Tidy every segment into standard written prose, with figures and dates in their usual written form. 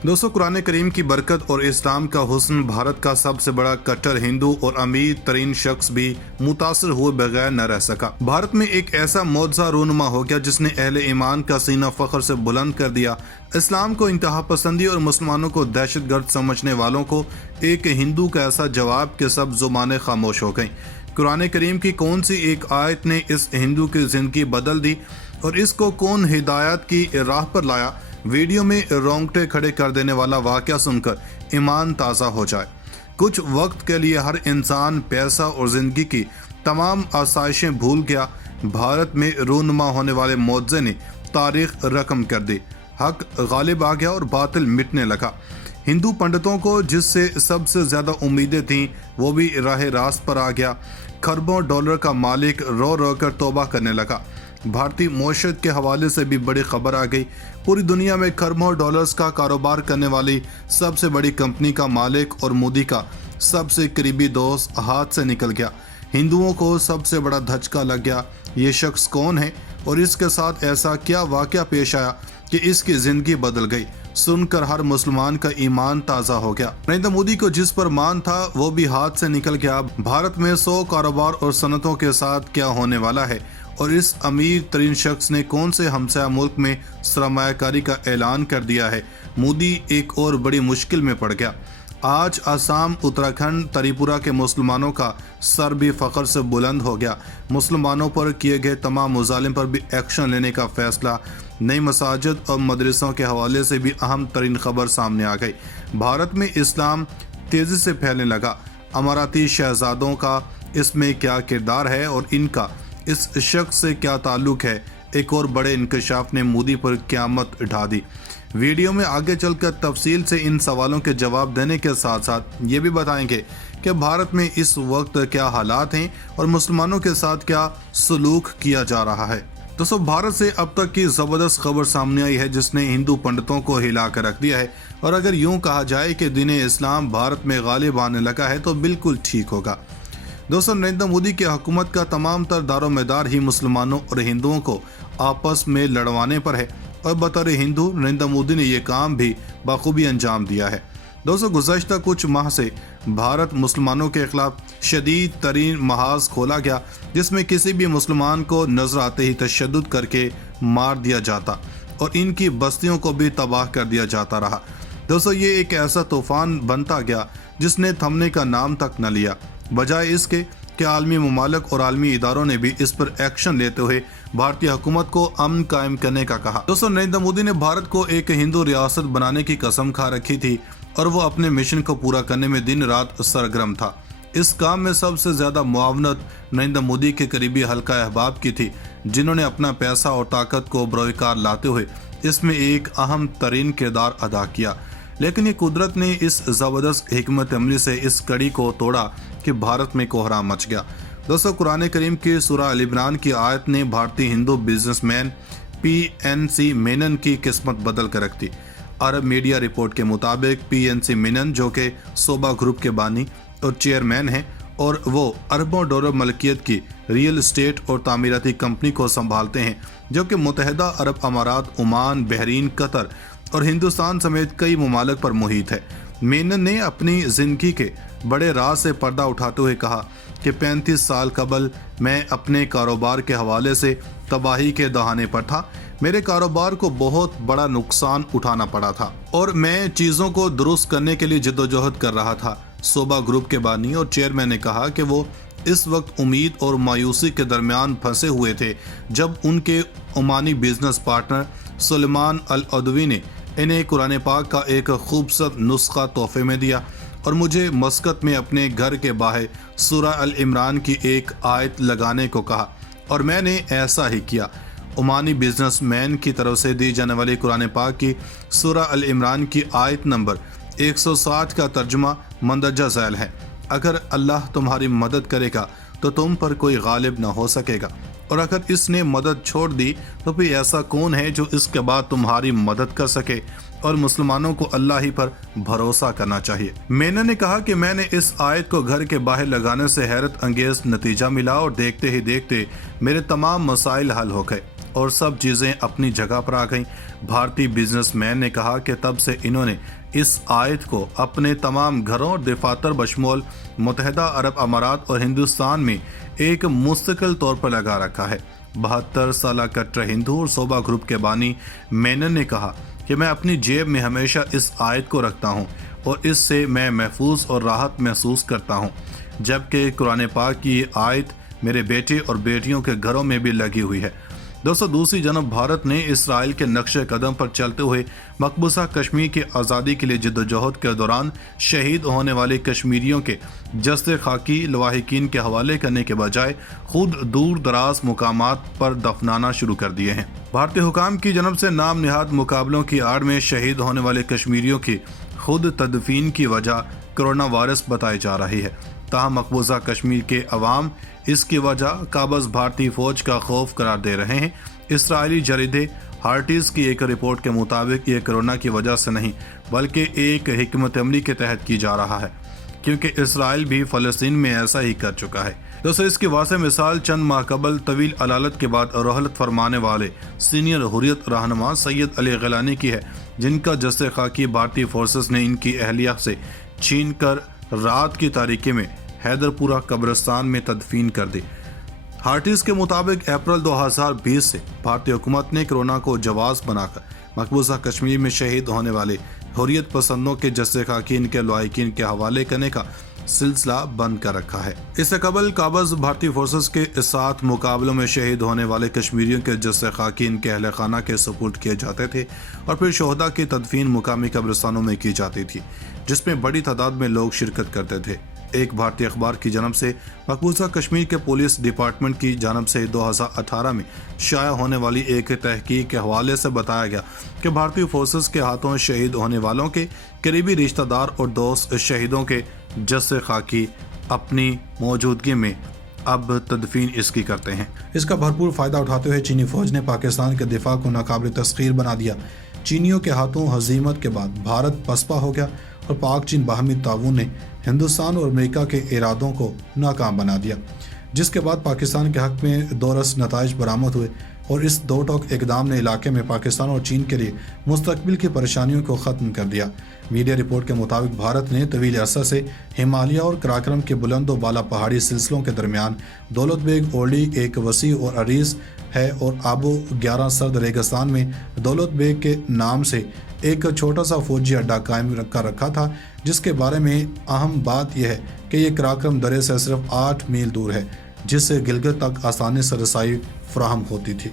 दोस्तों, कुरान करीम की बरकत और इस्लाम का हुस्न भारत का सबसे बड़ा कट्टर हिंदू और अमीर तरीन शख्स भी मुतासर हुए बगैर न रह सका। भारत में एक ऐसा मौजज़ा रूनुमा हो गया जिसने अहले ईमान का सीना फख्र से बुलंद कर दिया। इस्लाम को इंतहा पसंदी और मुसलमानों को दहशतगर्द समझने वालों को एक हिंदू का ऐसा जवाब कि सब जुबानें खामोश हो गईं। कुरान करीम की कौन सी एक आयत ने इस हिंदू की जिंदगी बदल दी और इसको कौन हिदायत की राह पर लाया? वीडियो में रोंगटे खड़े कर देने वाला वाकया सुनकर ईमान ताज़ा हो जाए। कुछ वक्त के लिए हर इंसान पैसा और ज़िंदगी की तमाम आसाइशें भूल गया। भारत में रूनुमा होने वाले मुआज़े ने तारीख रकम कर दी। हक गालिब आ गया और बातिल मिटने लगा। हिंदू पंडितों को जिससे सबसे ज़्यादा उम्मीदें थीं वो भी राह रास्त पर आ गया। खरबों डॉलर का मालिक रो रो कर तौबा करने लगा। भारतीय मौशत के हवाले से भी बड़ी खबर आ गई। पूरी दुनिया में खरबों डॉलर्स का कारोबार करने वाली सबसे बड़ी कंपनी का मालिक और मोदी का सबसे करीबी दोस्त हाथ से निकल गया। हिंदुओं को सबसे बड़ा धचका लग गया। ये शख्स कौन है और इसके साथ ऐसा क्या वाकया पेश आया कि इसकी ज़िंदगी बदल गई? सुनकर हर मुसलमान का ईमान ताज़ा हो गया। नरेंद्र मोदी को जिस पर मान था वो भी हाथ से निकल गया। भारत में 100 कारोबार और सनतों के साथ क्या होने वाला है और इस अमीर तरीन शख्स ने कौन से हमसाया मुल्क में सरमायाकारी का ऐलान कर दिया है? मोदी एक और बड़ी मुश्किल में पड़ गया। आज आसाम, उत्तराखंड, त्रिपुरा के मुसलमानों का सर भी फ़ख्र से बुलंद हो गया। मुसलमानों पर किए गए तमाम मुजालिम पर भी एक्शन लेने का फैसला। नई मसाजिद और मदरसों के हवाले से भी अहम तरीन खबर सामने आ गई। भारत में इस्लाम तेज़ी से फैलने लगा। अमाराती शहजादों का इसमें क्या किरदार है और इनका इस शख्स से क्या ताल्लुक़ है? एक और बड़े इंकशाफ ने मोदी पर क़यामत ढा दी। वीडियो में आगे चलकर तफसील से इन सवालों के जवाब देने के साथ साथ ये भी बताएंगे कि भारत में इस वक्त क्या हालात हैं और मुसलमानों के साथ क्या सलूक किया जा रहा है। दोस्तों, भारत से अब तक की ज़बरदस्त खबर सामने आई है जिसने हिंदू पंडितों को हिला कर रख दिया है। और अगर यूँ कहा जाए कि दीन इस्लाम भारत में गालिब आने लगा है तो बिल्कुल ठीक होगा। दोस्तों, नरेंद्र मोदी की हुकूमत का तमाम तर दारोमदार ही मुसलमानों और हिंदुओं को आपस में लड़वाने पर है और बतौर हिंदू नरेंद्र मोदी ने यह काम भी बखूबी अंजाम दिया है। दोस्तों, गुज़श्ता कुछ माह से भारत मुसलमानों के खिलाफ शदीद तरीन महाज खोला गया जिसमें किसी भी मुसलमान को नजर आते ही तशद्दुद करके मार दिया जाता और इनकी बस्तियों को भी तबाह कर दिया जाता रहा। दोस्तों, ये एक ऐसा तूफान बनता गया जिसने थमने का नाम तक न लिया, बजाय इसके कि आलमी ममालिक और आलमी इदारों ने भी इस पर एक्शन लेते हुए भारतीय हुकूमत को अमन कायम करने का कहा। दोस्तों, नरेंद्र मोदी ने भारत को एक हिंदू रियासत बनाने की कसम खा रखी थी और वो अपने मिशन को पूरा करने में दिन रात सरगर्म था। इस काम में सबसे ज़्यादा मुआवनत नरेंद्र मोदी के करीबी हल्का अहबाब की थी जिन्होंने अपना पैसा और ताकत को बरोकार लाते हुए इसमें एक अहम तरीन किरदार अदा किया। लेकिन ये कुदरत ने इस ज़बरदस्त हिकमत अमली से इस कड़ी को तोड़ा कि भारत में कोहराम मच गया। दोस्तों, कुरान करीम की सूरह अल इमरान की आयत ने भारतीय हिंदू बिजनेसमैन PNC मेनन की किस्मत बदल कर रख दी। अरब मीडिया रिपोर्ट के मुताबिक PNC मेनन, जो कि सोबा ग्रुप के बानी और चेयरमैन हैं और वो अरबों डॉलर मलकियत की रियल एस्टेट और तामीराती कंपनी को संभालते हैं जो कि मुत्तहिदा अरब अमारात, ओमान, बहरीन, कतर और हिंदुस्तान समेत कई ममालिक पर मुहित है। मेनन ने अपनी ज़िंदगी के बड़े राज से पर्दा उठाते हुए कहा कि 35 साल कबल मैं अपने कारोबार के हवाले से तबाही के दहाने पर था। मेरे कारोबार को बहुत बड़ा नुकसान उठाना पड़ा था और मैं चीज़ों को दुरुस्त करने के लिए जद्दोजहद कर रहा था। सोबा ग्रुप के बानी और चेयरमैन ने कहा कि वो इस वक्त उम्मीद और मायूसी के दरमियान फंसे हुए थे जब उनके ओमानी बिजनेस पार्टनर सुलेमान अल अदवी ने इन्हें कुरान पाक का एक खूबसूरत नुस्खा तोहफे में दिया और मुझे मस्कत में अपने घर के बाहर सूरह अल इमरान की एक आयत लगाने को कहा और मैंने ऐसा ही किया। ओमानी बिजनेसमैन की तरफ से दी जाने वाली कुरान पाक की सूरह अल इमरान की आयत नंबर 160 का तर्जुमा मंदरजा झैल है। अगर अल्लाह तुम्हारी मदद करेगा तो तुम पर कोई गालिब न हो सकेगा और अगर इसने मदद छोड़ दी तो फिर ऐसा कौन है जो इसके बाद तुम्हारी मदद कर सके और मुसलमानों को अल्लाह ही पर भरोसा करना चाहिए। मेनन ने कहा कि मैंने इस आयत को घर के बाहर लगाने से हैरत अंगेज नतीजा मिला और देखते ही देखते मेरे तमाम मसाइल हल हो गए। और सब चीज़ें अपनी जगह पर आ गईं। भारतीय बिजनेसमैन ने कहा कि तब से इन्होंने इस आयत को अपने तमाम घरों और दफातर बशमूल मुत्तहिदा अरब अमारात और हिंदुस्तान में एक मुस्तकिल तौर पर लगा रखा है। 72 साल कट्टर हिंदू और सोबा ग्रुप के बानी मेनन ने कहा कि मैं अपनी जेब में हमेशा इस आयत को रखता हूँ और इससे मैं महफूज और राहत महसूस करता हूँ, जबकि कुरान पाक की ये आयत मेरे बेटे और बेटियों के घरों में भी लगी हुई है। दोस्तों, दूसरी जानब भारत ने इसराइल के नक्शे कदम पर चलते हुए मकबूजा कश्मीर की आज़ादी के लिए जद्दोजहद के दौरान शहीद होने वाले कश्मीरियों के जस्ते खाकी लवाहिकीन के हवाले करने के बजाय खुद दूर दराज मुकामात पर दफनाना शुरू कर दिए हैं। भारतीय हुकाम की जनब से नाम निहाद मुकाबलों की आड़ में शहीद होने वाले कश्मीरियों की खुद तदफीन की वजह कोरोना वायरस बताई जा रही है। ताहम मकबूजा कश्मीर के अवाम इसकी वजह काबज भारतीय फौज का खौफ करार दे रहे हैं। इसराइली जरीदे हार्टीज की एक रिपोर्ट के मुताबिक ये कोरोना की वजह से नहीं बल्कि एक हिकमत अमली के तहत की जा रहा है, क्योंकि इसराइल भी फ़लस्तीन में ऐसा ही कर चुका है। दोस्तों, इसकी वाज़ेह मिसाल चंद माह कबल तवील अलालत के बाद रहलत फरमाने वाले सीनियर हुर्रियत रहनुमा सैयद अली गिलानी की है, जिनका जस्ते खाकी भारतीय फोर्सेस ने इनकी अहलिया से छीन कर रात की तारीकी में हैदरपुरा कब्रिस्तान में तदफीन कर दी। हार्टीज के मुताबिक अप्रैल 2020 से भारतीय हुकूमत ने कोरोना को जवाज बनाकर मकबूजा कश्मीर में शहीद होने वाले हुर्रियत पसंदों के जस्ते खाकीन के लवाहिकीन के हवाले करने का सिलसिला बंद कर रखा है। इससे कबल काबज भारतीय फोर्सेस के साथ मुकाबलों में शहीद होने वाले कश्मीरियों के जस्ते खाकीन के अहले खाना के सुपुर्द किए जाते थे और फिर शोहदा की तदफीन मुकामी कब्रिस्तानों में की जाती थी, जिसमें बड़ी तादाद में लोग शिरकत करते थे। एक भारतीय अखबार की जानब से मकबूजा कश्मीर के पुलिस डिपार्टमेंट की जानब से 2018 में शाया होने वाली एक तहकीक के हवाले से बताया गया कि भारतीय फोर्सेस के हाथों शहीद होने वालों के करीबी रिश्तेदार और दोस्त शहीदों के जस्से खाकी अपनी मौजूदगी में अब तदफीन इसकी करते हैं। इसका भरपूर फ़ायदा उठाते हुए चीनी फौज ने पाकिस्तान के दिफा को नाकाबिल तस्खीर बना दिया। चीनियों के हाथों हजीमत के बाद भारत पसपा हो गया और पाक चीन बाहमी ताउन ने हिंदुस्तान और अमेरिका के इरादों को नाकाम बना दिया, जिसके बाद पाकिस्तान के हक में दोरस नताइज बरामद हुए और इस दो टोक इकदाम ने इलाके में पाकिस्तान और चीन के लिए मुस्तकबिल की परेशानियों को ख़त्म कर दिया। मीडिया रिपोर्ट के मुताबिक भारत ने तवील अरसा से हिमालय और कराक्रम के बुलंद व बाला पहाड़ी सिलसिलों के दरमियान दौलत बेग ओल्डी एक वसी और अरीज है और आबू 11 सर्द रेगिस्तान में दौलत बेग के नाम से एक छोटा सा फौजी अड्डा कायम कर रखा था, जिसके बारे में अहम बात यह है कि ये कराक्रम दरे से सिर्फ 8 मील दूर है, जिससे गिलगित तक आसानी से रसाई फराहम होती थी।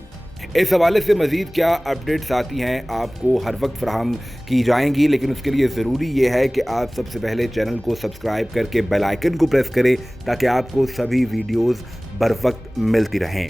इस हवाले से मज़ीद क्या अपडेट्स आती हैं आपको हर वक्त फराहम की जाएंगी, लेकिन उसके लिए ज़रूरी ये है कि आप सबसे पहले चैनल को सब्सक्राइब करके बेल आइकन को प्रेस करें ताकि आपको सभी वीडियोज़ बर वक्त मिलती रहें।